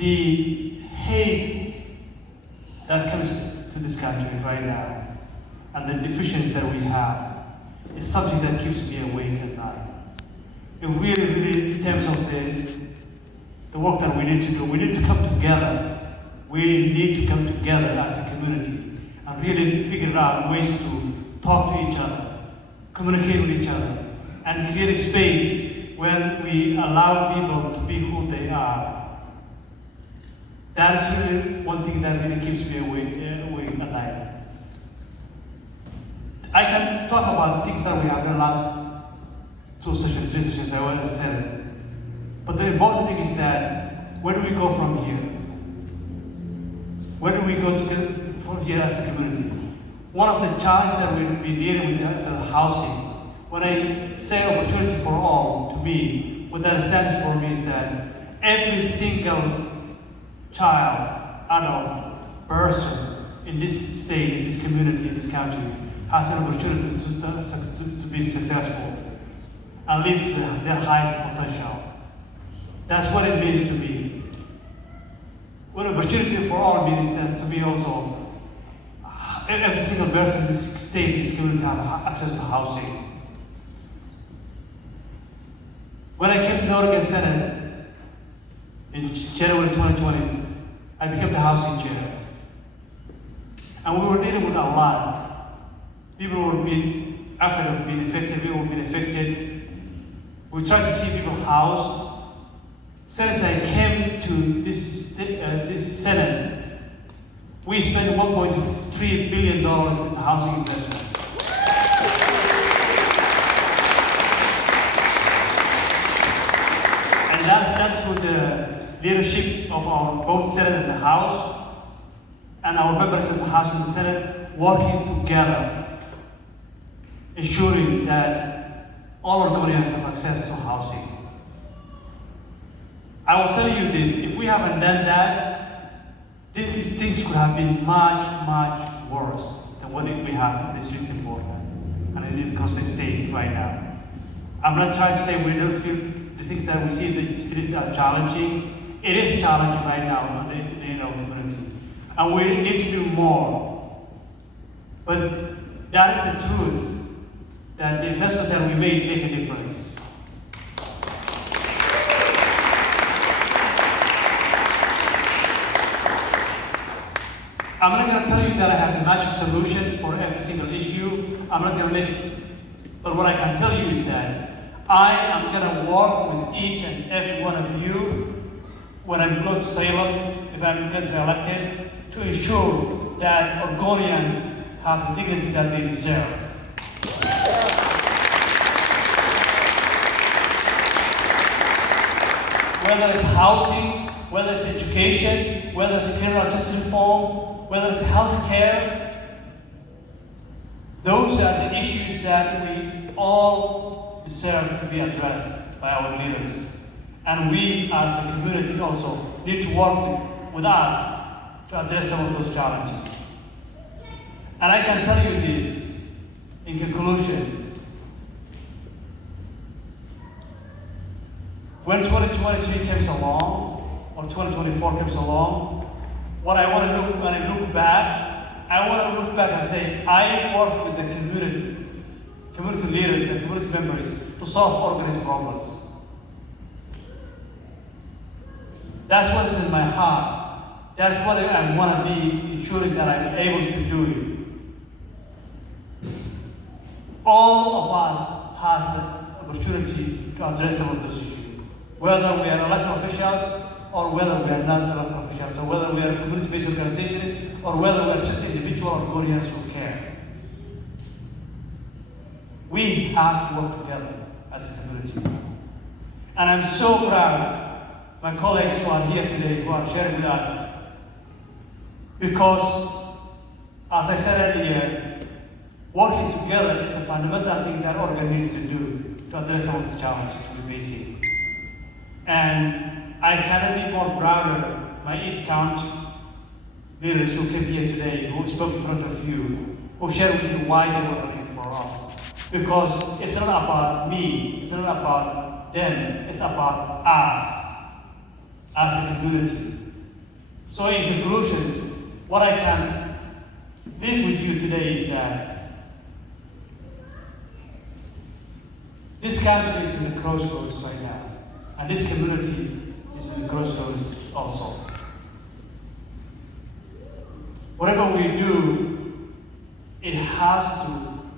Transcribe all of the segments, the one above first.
the hate that comes to this country right now and the divisions that we have is something that keeps me awake at night. It really, in terms of the work that we need to do, we need to come together. We need to come together as a community and really figure out ways to talk to each other, communicate with each other, and create a space where we allow people to be who they are. That is really one thing that really keeps me awake at night. I can talk about things that we have in the last 2 sessions, 3 sessions, I already said it. But the important thing is that where do we go from here? Where do we go from here as a community? One of the challenges that we've been dealing with housing, when I say opportunity for all, to me, what that stands for me is that every single child, adult, person in this state, in this community, in this country, has an opportunity to be successful and live to their highest potential. That's what it means to me. What opportunity for all means that to me also, every single person in this state, in this community, have access to housing. When I came to the Oregon Senate in January 2020, I became the housing chair. And we were dealing with a lot. People were being afraid of being evicted, people were being evicted. We tried to keep people housed. Since I came to this Senate, we spent $1.3 billion in housing investment. And that's done through the leadership of our both Senate and the House, and our members of the House and the Senate working together, ensuring that all Oregonians have access to housing. I will tell you this, if we haven't done that, things could have been much, much worse than what we have in this youth report and in the Coastal State right now. I'm not trying to say we don't feel the things that we see in the streets are challenging. It is challenging right now in the community. And we need to do more. But that is the truth, that the investment that we made make a difference. I'm not going to tell you that I have the magic solution for every single issue. I'm not going to but what I can tell you is that I am going to work with each and every one of you when I go to Salem, if I'm getting elected, to ensure that Oregonians have the dignity that they deserve. Whether it's housing, whether it's education, whether it's criminal justice reform, whether it's health care, those are the issues that we all deserve to be addressed by our leaders. And we as a community also need to work with us to address some of those challenges. And I can tell you this in conclusion. When 2023 comes along, or 2024 comes along, what I want to look, when I look back, I want to look back and say, I work with the community leaders and community members to solve organized problems. That's what is in my heart. That's what I want to be ensuring that I'm able to do it. All of us has the opportunity to address some of those issues. Whether we are elected officials, or whether we are not elected officials, or whether we are community-based organizations, or whether we are just individual Oregonians who care. We have to work together as a community. And I'm so proud, my colleagues who are here today, who are sharing with us, because, as I said earlier, working together is the fundamental thing that Oregon needs to do to address some of the challenges we're facing. And I cannot be more prouder my East County leaders who came here today, who spoke in front of you, who shared with you why they were running for office. Because it's not about me, it's not about them, it's about us as a community. So in conclusion, what I can leave with you today is that this country is in the crossroads right now, and this community is in the crossroads also. Whatever we do, it has to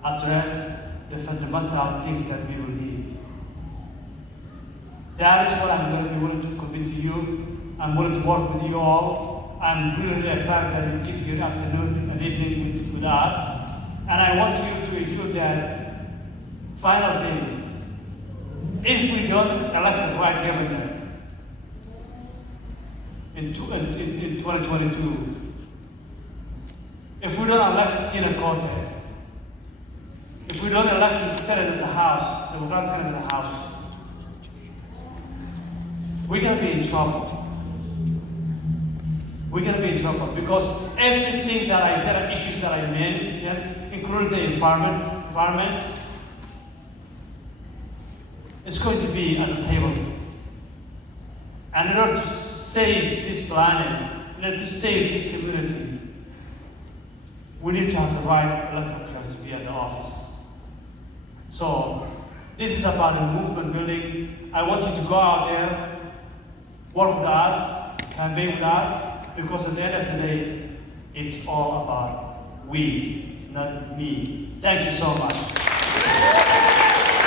address the fundamental things that we will need. That is what I'm going to be willing to commit to you. I'm willing to work with you all. I'm really excited that you give your afternoon and evening with us. And I want you to ensure that, final thing, if we don't elect the right government in 2022, if we don't elect Tina Corte, if we don't elect the Senate and the House, the Democratic Senate and the House, we're going to be in trouble. We're going to be in trouble because everything that I said and issues that I mentioned, including the environment, is going to be at the table. And in order to save this planet, in order to save this community, we need to have the right elected officials to be at the office. So this is about a movement building. I want you to go out there, work with us, campaign with us, because at the end of the day, it's all about we, not me. Thank you so much.